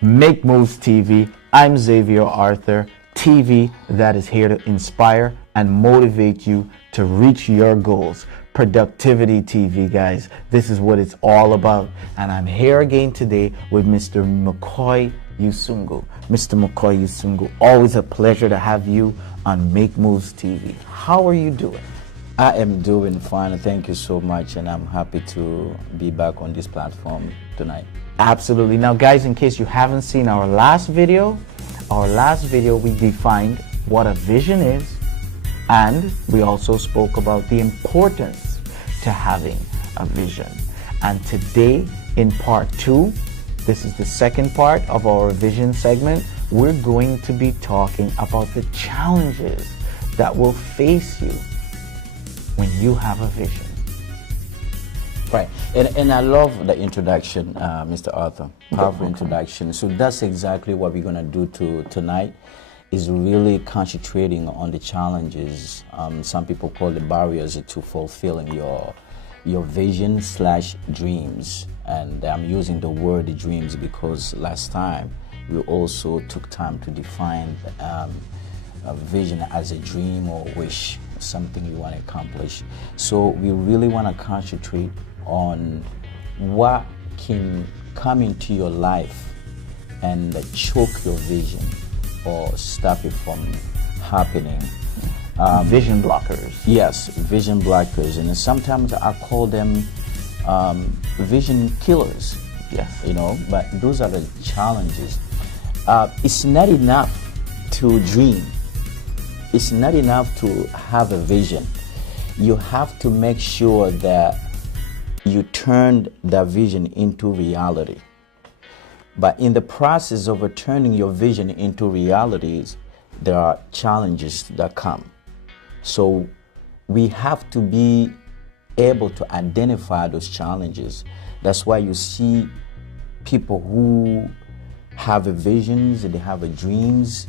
Make Moves TV. I'm Xavier Arthur, TV that is here to inspire and motivate you to reach your goals. Productivity TV, guys. This is what it's all about. And I'm here again today with Mr. McCoy Usungu. Mr. McCoy Usungu, always a pleasure to have you on Make Moves TV. How are you doing? I am doing fine. Thank you so much, and I'm happy to be back on this platform tonight. Absolutely. Now, guys, in case you haven't seen our last video we defined what a vision is, and we also spoke about the importance to having a vision. And today, in part 2, this is the second part of our vision segment, we're going to be talking about the challenges that will face you when you have a vision. Right, and I love the introduction, Mr. Arthur. Powerful introduction. So that's exactly what we're going to do tonight, is really concentrating on the challenges. Some people call the barriers to fulfilling your vision / dreams. And I'm using the word dreams because last time we also took time to define a vision as a dream or wish, something you want to accomplish. So we really want to concentrate on what can come into your life and choke your vision or stop it from happening. Vision blockers. Yes, vision blockers. And sometimes I call them vision killers. Yes. You know, but those are the challenges. It's not enough to dream. It's not enough to have a vision. You have to make sure that you turn that vision into reality. But in the process of turning your vision into realities, there are challenges that come. So we have to be able to identify those challenges. That's why you see people who have visions, they have dreams.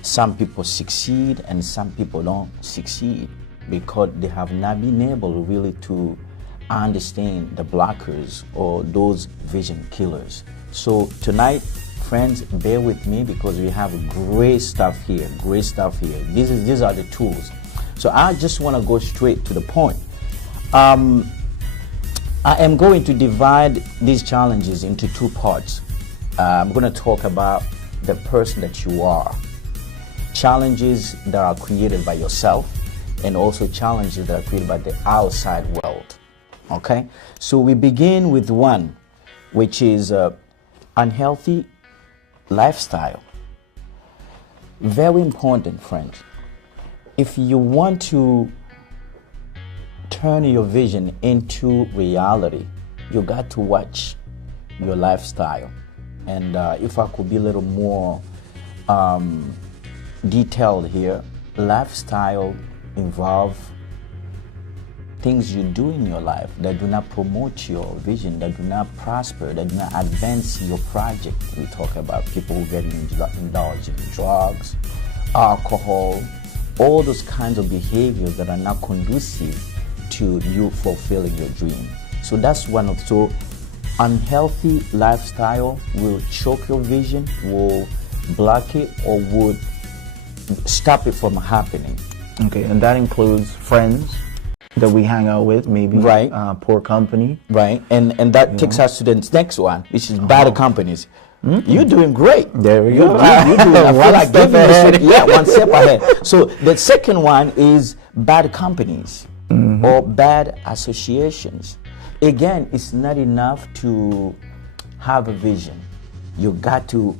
Some people succeed and some people don't succeed because they have not been able really to understand the blockers or those vision killers. So tonight, friends, bear with me because we have great stuff here. These are the tools. So I just want to go straight to the point. I am going to divide these challenges into 2 parts. I'm going to talk about the person that you are, challenges that are created by yourself, and also challenges that are created by the outside world. Okay? So we begin with one, which is unhealthy lifestyle. Very important, friends. If you want to turn your vision into reality, you got to watch your lifestyle. And if I could be a little more detailed here, lifestyle involve things you do in your life that do not promote your vision, that do not prosper, that do not advance your project. We talk about people who get indulged in drugs, alcohol, all those kinds of behaviors that are not conducive to you fulfilling your dream. So that's one of, so unhealthy lifestyle will choke your vision, will block it, or would stop it from happening. Okay, and that includes friends that we hang out with, maybe, right? Poor company, right? And that takes us to the next one, which is bad companies. You're doing great. There we go. You're doing. I feel like giving one step ahead. So the second one is bad companies or bad associations. Again, it's not enough to have a vision. You got to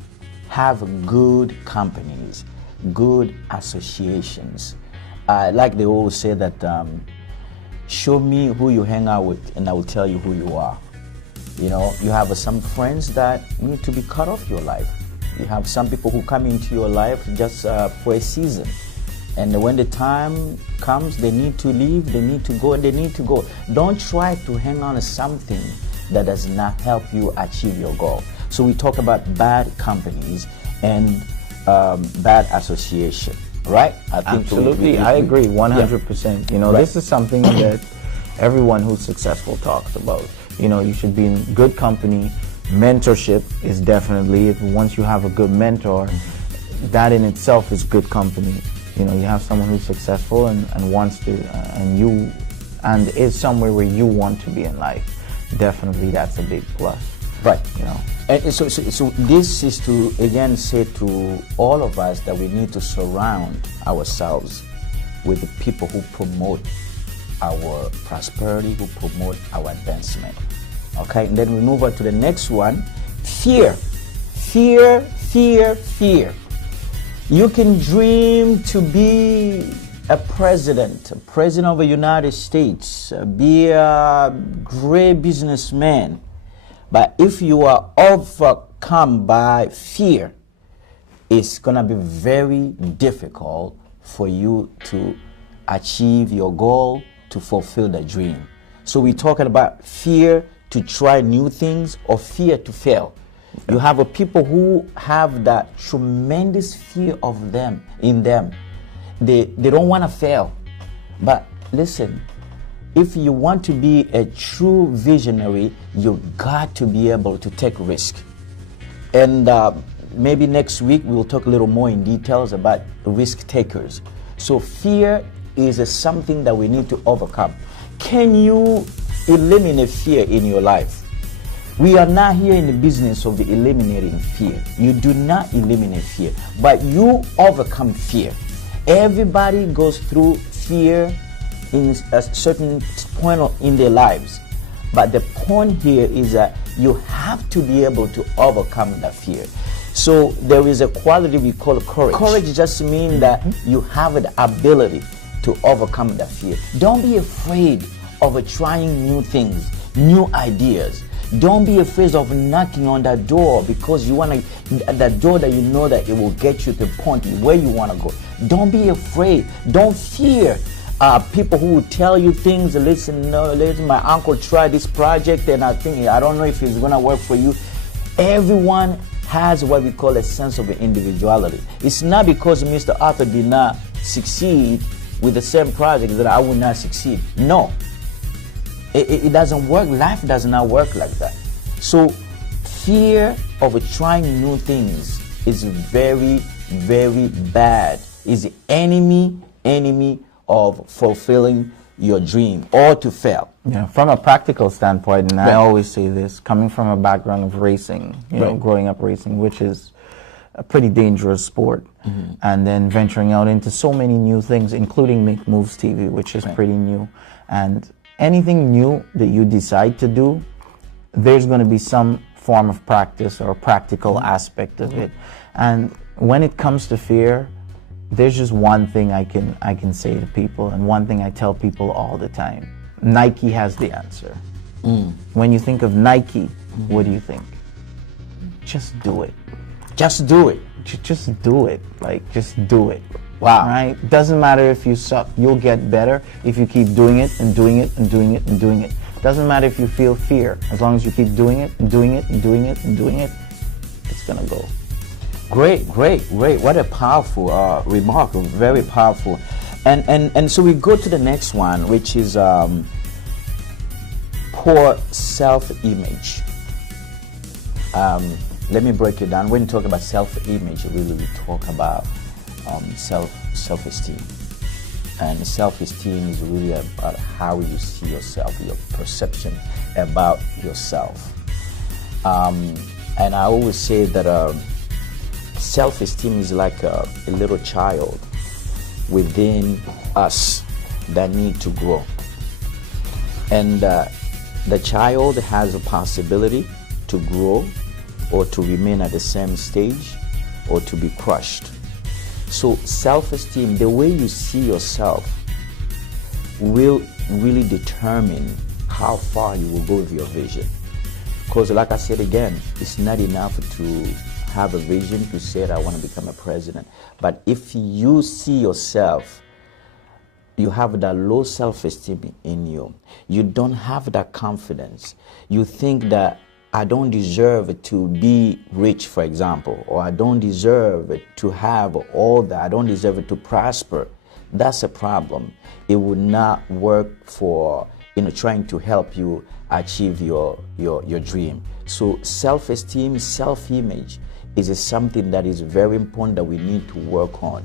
have good companies, good associations. Like they always say that, show me who you hang out with and I will tell you who you are. You know, you have some friends that need to be cut off your life. You have some people who come into your life just for a season. And when the time comes, they need to leave, they need to go, and they need to go. Don't try to hang on to something that does not help you achieve your goal. So we talk about bad companies and bad association, right? I think absolutely, I agree 100%. You know, this is something that everyone who's successful talks about. You know, you should be in good company, Mentorship is definitely, once you have a good mentor, that in itself is good company. You know, you have someone who's successful and wants to, and is somewhere where you want to be in life. Definitely, that's a big plus. Right. You know. And so this is to again say to all of us that we need to surround ourselves with the people who promote our prosperity, who promote our advancement. Okay, and then we move on to the next one. Fear. Fear, fear, fear. You can dream to be a president of the United States, be a great businessman. But if you are overcome by fear, it's going to be very difficult for you to achieve your goal, to fulfill the dream. So we're talking about fear to try new things or fear to fail. You have a people who have that tremendous fear of them in them. They don't want to fail. But listen, if you want to be a true visionary, you got to be able to take risk. And maybe next week we'll talk a little more in details about risk takers. So fear is something that we need to overcome. Can you eliminate fear in your life? We are not here in the business of eliminating fear. You do not eliminate fear, but you overcome fear. Everybody goes through fear in a certain point in their lives. But the point here is that you have to be able to overcome that fear. So there is a quality we call courage. Courage just means that you have the ability to overcome that fear. Don't be afraid of trying new things, new ideas. Don't be afraid of knocking on that door because you want to, that door that you know that it will get you to the point where you want to go. Don't be afraid. Don't fear people who will tell you things. Listen, my uncle tried this project and I don't know if it's going to work for you. Everyone has what we call a sense of individuality. It's not because Mr. Arthur did not succeed with the same project that I will not succeed. No. It doesn't work. Life does not work like that. So fear of trying new things is very, very bad. Is the enemy of fulfilling your dream or to fail. Yeah, from a practical standpoint, and I always say this, coming from a background of racing, you know, growing up racing, which is a pretty dangerous sport, and then venturing out into so many new things, including Make Moves TV, which is pretty new. And anything new that you decide to do, there's going to be some form of practice or practical aspect of it. And when it comes to fear, there's just one thing I can say to people, and one thing I tell people all the time. Nike has the answer. When you think of Nike, what do you think? Just do it. Just do it. Just do it. Like, just do it. Wow. Right? Doesn't matter if you suck. You'll get better if you keep doing it and doing it and doing it and doing it. Doesn't matter if you feel fear. As long as you keep doing it and doing it and doing it and doing it, it's going to go. Great. What a powerful remark. Very powerful. And so we go to the next one, which is poor self-image. Let me break it down. When you talk about self-image, really we talk about self-esteem. And self-esteem is really about how you see yourself, your perception about yourself. And I always say that self-esteem is like a little child within us that need to grow. And the child has a possibility to grow or to remain at the same stage or to be crushed. So self-esteem, the way you see yourself, will really determine how far you will go with your vision. Because like I said again, it's not enough to have a vision to say that I want to become a president. But if you see yourself, you have that low self-esteem in you. You don't have that confidence. You think that I don't deserve to be rich, for example, or I don't deserve to have all that. I don't deserve to prosper. That's a problem. It would not work for trying to help you achieve your dream. So self-esteem, self-image is something that is very important that we need to work on.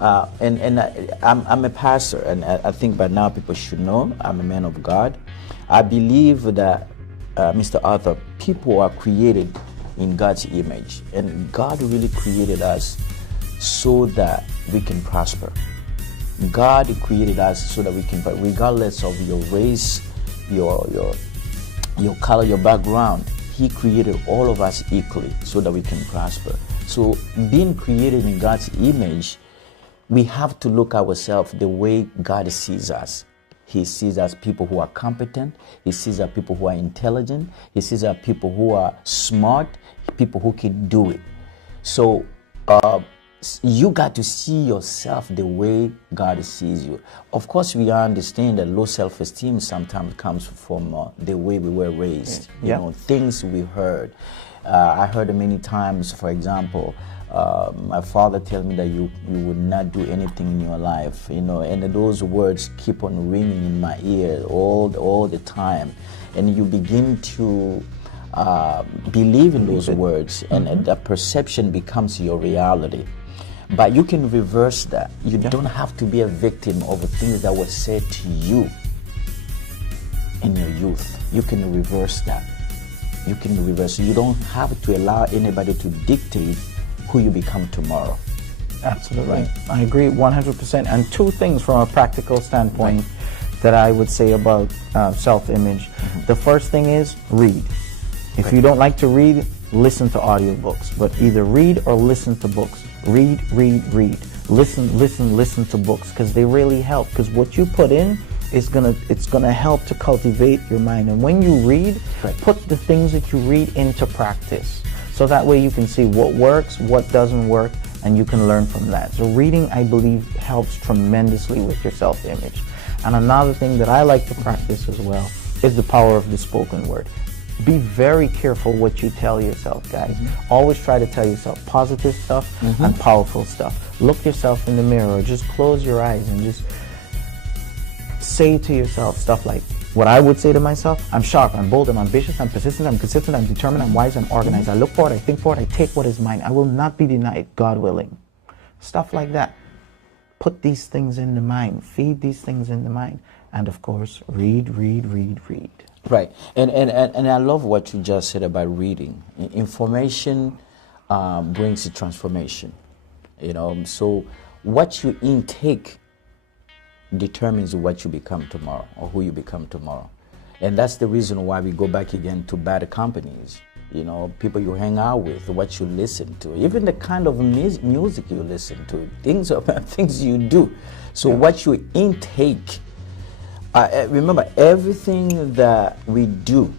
I'm a pastor, and I think by now people should know I'm a man of God. I believe that, Mr. Arthur, people are created in God's image, and God really created us so that we can prosper. God created us so that we can, regardless of your race, your color, your background, He created all of us equally so that we can prosper. So being created in God's image, we have to look at ourselves the way God sees us. He sees us people who are competent. He sees us people who are intelligent. He sees us people who are smart, people who can do it. So you got to see yourself the way God sees you. Of course, we understand that low self-esteem sometimes comes from the way we were raised. You know, things we heard. I heard many times, for example, my father tell me that you would not do anything in your life, you know, and those words keep on ringing in my ear all the time, and you begin to believe in those words, and that perception becomes your reality. But you can reverse that. You don't have to be a victim of the things that were said to you in your youth. You can reverse that. You can reverse. You don't have to allow anybody to dictate who you become tomorrow. Absolutely. Right. I agree 100%. And two things from a practical standpoint that I would say about self-image. The first thing is read. If you don't like to read, listen to audiobooks. But either read or listen to books. Read, read, read. Listen to books, because they really help. Because what you put in is gonna help to cultivate your mind. And when you read, put the things that you read into practice. So that way you can see what works, what doesn't work, and you can learn from that. So reading, I believe, helps tremendously with your self-image. And another thing that I like to practice as well is the power of the spoken word. Be very careful what you tell yourself, guys. Always try to tell yourself positive stuff and powerful stuff. Look yourself in the mirror, just close your eyes and just say to yourself stuff like what I would say to myself: I'm sharp, I'm bold, I'm ambitious, I'm persistent, I'm consistent, I'm determined, I'm wise, I'm organized. I look for it, I think for it, I take what is mine. I will not be denied, God willing. Stuff like that. Put these things in the mind. Feed these things in the mind. And of course, read, read, read, read. Right. And I love what you just said about reading. Information brings a transformation. You know, so what you intake determines what you become tomorrow, or who you become tomorrow. And that's the reason why we go back again to bad companies. You know, people you hang out with, what you listen to, even the kind of music you listen to, things you do. So what you intake, remember, everything that we do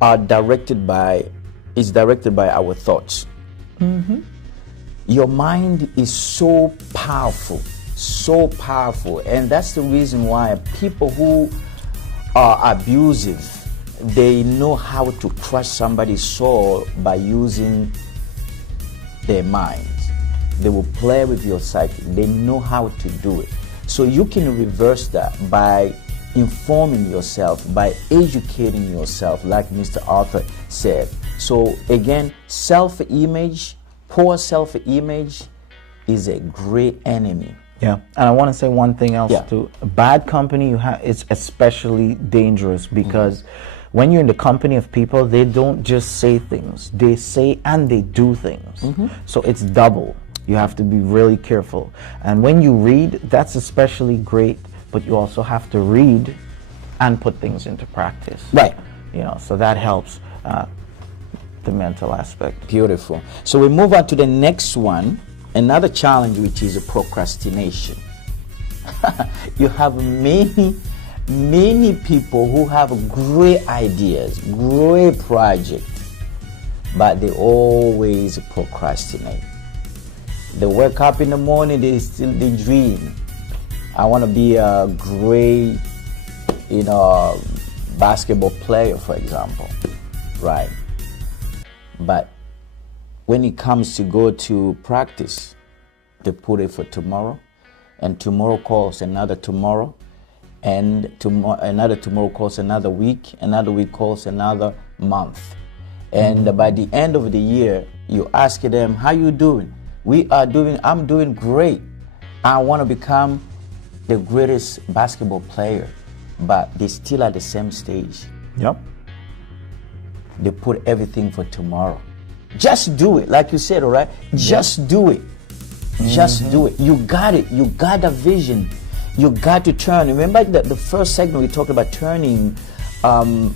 is directed by our thoughts. Your mind is so powerful, and that's the reason why people who are abusive, they know how to crush somebody's soul by using their minds. They will play with your psyche. They know how to do it. So you can reverse that by informing yourself, by educating yourself, like Mr. Arthur said. So again, self-image, poor self-image is a great enemy. Yeah, and I want to say one thing else too. A bad company is especially dangerous, because when you're in the company of people, they don't just say things. They say and they do things. So it's double. You have to be really careful. And when you read, that's especially great, but you also have to read and put things into practice. Right. You know, so that helps the mental aspect. Beautiful. So we move on to the next one, another challenge, which is procrastination. You have many people who have great ideas, great projects, but they always procrastinate. They wake up in the morning, they dream. I want to be a great, basketball player, for example, right? But when it comes to go to practice, they put it for tomorrow, and tomorrow calls another tomorrow, and another tomorrow calls another week calls another month. And by the end of the year, you ask them, how you doing? I'm doing great. I want to become the greatest basketball player. But they're still at the same stage. Yep. They put everything for tomorrow. Just do it, like you said, all right? Just do it. Just do it. You got it. You got a vision. You got to turn. Remember the first segment we talked about turning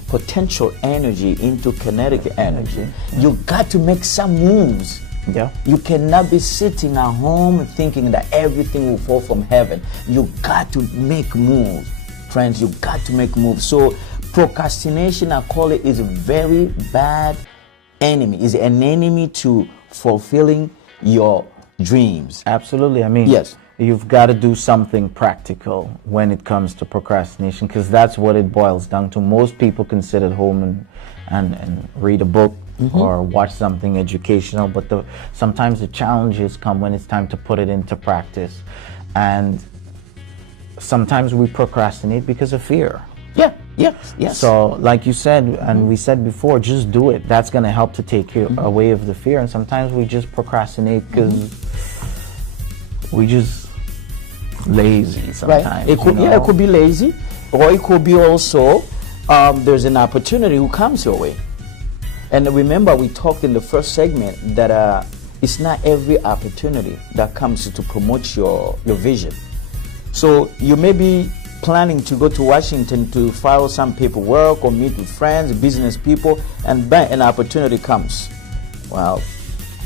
potential energy into kinetic energy. You got to make some moves. Yeah. You cannot be sitting at home thinking that everything will fall from heaven. You got to make moves, friends. You got to make moves. So procrastination, I call it, is a very bad enemy. Is an enemy to fulfilling your dreams. Absolutely. I mean, yes, you've got to do something practical when it comes to procrastination, because that's what it boils down to. Most people can sit at home and read a book or watch something educational, but sometimes the challenges come when it's time to put it into practice. And sometimes we procrastinate because of fear. Yeah, yes. So like you said, and we said before, just do it. That's going to help to take you away of the fear. And sometimes we just procrastinate because we just lazy sometimes. Right. It could be lazy, or it could be also there's an opportunity who comes your way. And remember, we talked in the first segment that it's not every opportunity that comes to promote your vision. So you may be planning to go to Washington to file some paperwork or meet with friends, business people, and bang, an opportunity comes. Well,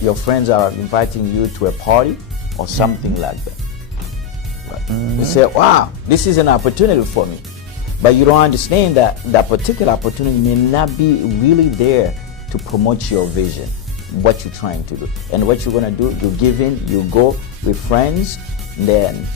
your friends are inviting you to a party or something like that. You say, wow, this is an opportunity for me. But you don't understand that that particular opportunity may not be really there to promote your vision, what you're trying to do. And what you're going to do, you give in, you go with friends, then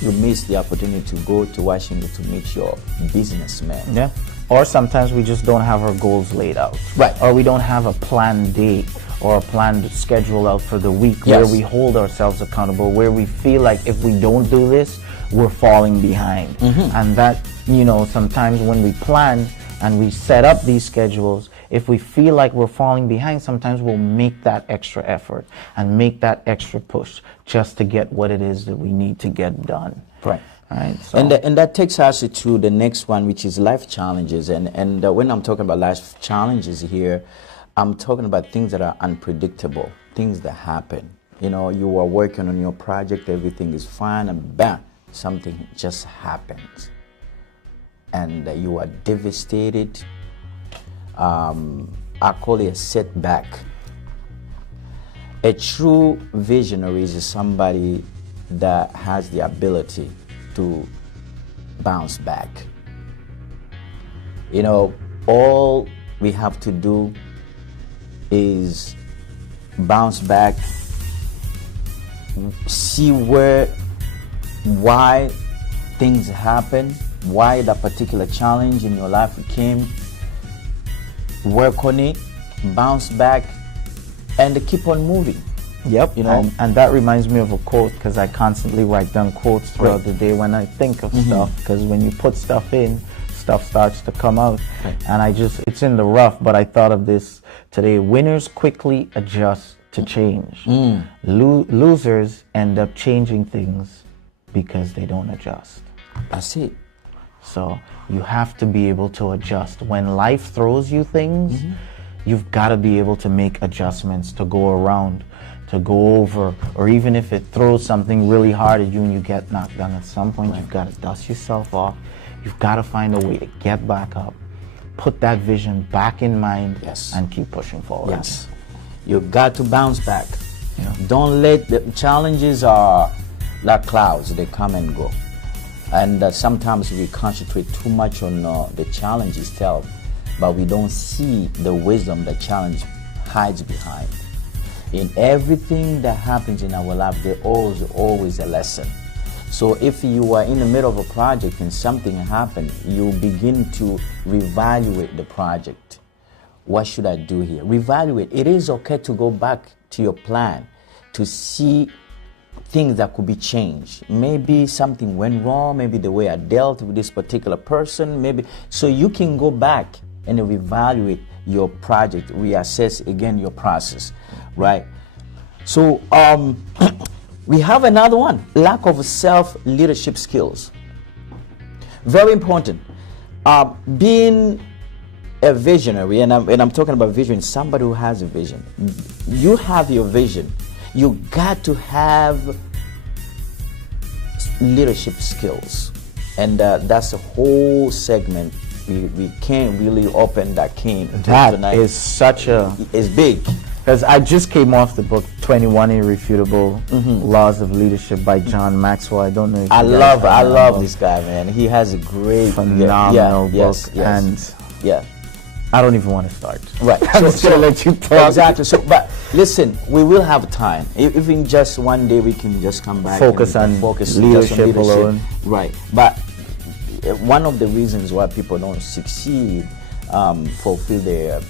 you miss the opportunity to go to Washington to meet your businessman. Yeah. Or sometimes we just don't have our goals laid out. Right. Or we don't have a planned date or a planned schedule out for the week where we hold ourselves accountable, where we feel like if we don't do this, we're falling behind. And that, sometimes when we plan and we set up these schedules, if we feel like we're falling behind, sometimes we'll make that extra effort and make that extra push just to get what it is that we need to get done. Right. Right. So. And that takes us to the next one, which is life challenges. And when I'm talking about life challenges here, I'm talking about things that are unpredictable, things that happen. You are working on your project, everything is fine, and bam, something just happens. And you are devastated. I call it a setback. A true visionary is somebody that has the ability to bounce back. All we have to do is bounce back, see why things happen, why that particular challenge in your life came, work on it, bounce back, and keep on moving. Yep. And that reminds me of a quote, because I constantly write down quotes throughout the day when I think of stuff, because when you put stuff in, stuff starts to come out. And it's in the rough, but I thought of this today. Winners quickly adjust to change. Losers end up changing things because they don't adjust. That's it. So you have to be able to adjust. When life throws you things, you've got to be able to make adjustments to go around, to go over, or even if it throws something really hard at you and you get knocked down, at some point you've got to dust yourself off. You've got to find a way to get back up, put that vision back in mind, and keep pushing forward. Yes. You've got to bounce back. Don't let the challenges are like clouds, they come and go. And sometimes we concentrate too much on the challenge itself, but we don't see the wisdom the challenge hides behind. In everything that happens in our life, there is always a lesson. So if you are in the middle of a project and something happened, you begin to reevaluate the project. What should I do here? Reevaluate. It is okay to go back to your plan to see things that could be changed. Maybe something went wrong, maybe the way I dealt with this particular person, maybe. So you can go back and reevaluate your project, reassess again your process, right? So we have another one, lack of self-leadership skills. Very important. Being a visionary, and I'm talking about vision, somebody who has a vision. You have your vision. You got to have leadership skills, and that's a whole segment. We can't really open that can tonight. Is such a... It's big. Because I just came off the book 21 Irrefutable Laws of Leadership by John Maxwell. I don't know if I love this guy, man. He has a great, phenomenal book, yes. and yeah, I don't even want to start. Right. I'm just gonna let you talk. Exactly. So, but listen, we will have time. If in just one day we can just come back, focus and on just leadership alone. Right. But one of the reasons why people don't succeed, fulfill their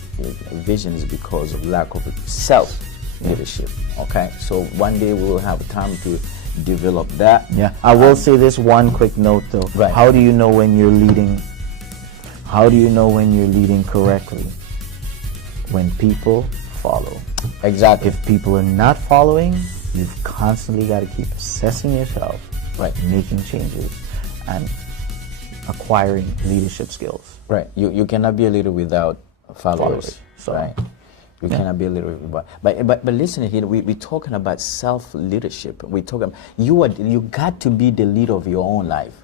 vision, is because of lack of self-leadership. Okay. So one day we will have time to develop that. Yeah. I will say this one quick note though. Right. How do you know when you're leading? How do you know when you're leading correctly? When people follow. Exactly. If people are not following, you've constantly got to keep assessing yourself, right, making changes, and acquiring leadership skills. Right. You cannot be a leader without followers. So, right. You cannot be a leader without. But listen here. We're talking about self-leadership. We're talking. You got to be the leader of your own life.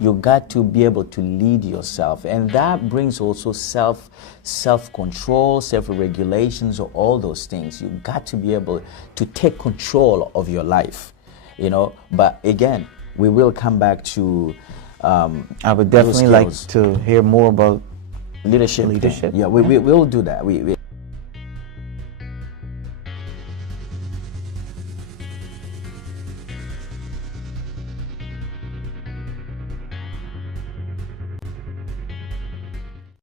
You got to be able to lead yourself, and that brings also self-control, self-regulations, or all those things. You got to be able to take control of your life, you know. But again, we will come back to. I would definitely like to hear more about leadership. Leadership. Yeah, we will do that. We